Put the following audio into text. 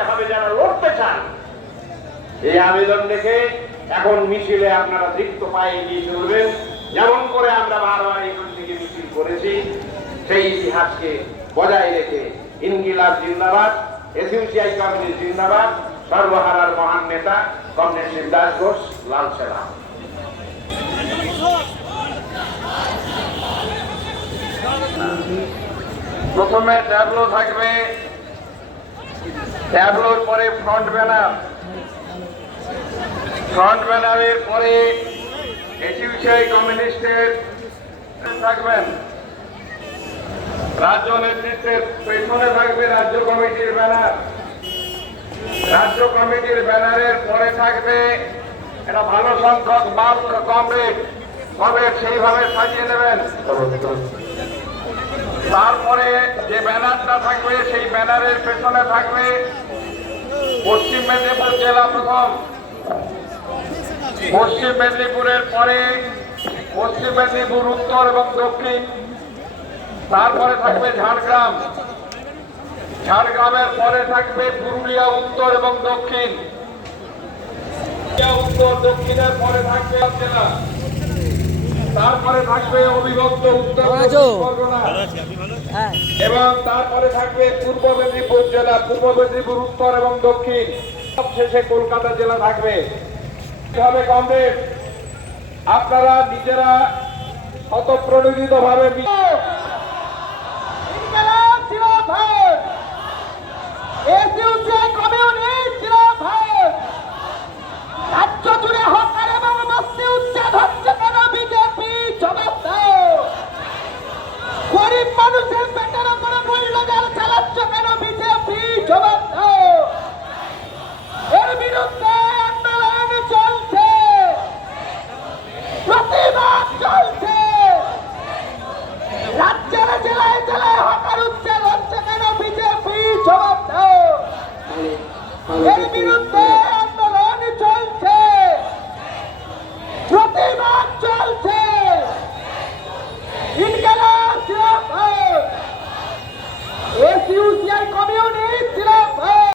দিতে হবে যারা লড়তে চান। এই আবেদন দেখে এখন মিছিলে আপনারা দীপ্ত পায়ে এগিয়ে চলবেন, যেমন করে আমরা বারবার এখান থেকে মিছিল করেছি। সেই ইতিহাসকে বজায় রেখে ইনকিলাব জিন্দাবাদ, এসইউসিআই কমিটি জিন্দাবাদ, সর্বহারার মহান নেতা কমরেড শিবদাস ঘোষ, লাল সেনা। প্রথমে ট্যাবলো থাকবে, ট্যাবলোর পরে ফ্রন্ট ব্যানার, ফ্রন্ট ব্যানারের পরে এসইউসিআই কমিউনিস্টের থাকবেন। রাজ্য নেতৃত্বের পেছনে থাকবে রাজ্য কমিটির ব্যানার, রাজ্য কমিটির ব্যানারের পরে থাকবে একটা ভালো সংখ্যক বাল্ক কমরেড, সেইভাবে সাজিয়ে নেবেন। তারপরে যে ব্যানারটা থাকবে সেই ব্যানারের পেছনে থাকবে পশ্চিম মেদিনীপুর জেলা প্রথম, পশ্চিম মেদিনীপুরের পরে পশ্চিম মেদিনীপুর উত্তর এবং দক্ষিণ, তারপরে থাকবে ঝাড়গ্রাম, ঝাড়গ্রামের পরে থাকবে পুরুলিয়া উত্তর এবং দক্ষিণ, উত্তর দক্ষিণের পরে থাকবে জেলা, তারপরে থাকবে অবিভক্ত উত্তর পরগনা, এবং তারপরে থাকবে পূর্ব মেদিনীপুর জেলা, পূর্ব মেদিনীপুর উত্তর এবং দক্ষিণ, সবশেষে কলকাতা জেলা থাকবে। কিভাবে কমরেড আপনারা নিজেরা স্বতঃপ্রণোদিত ভাবে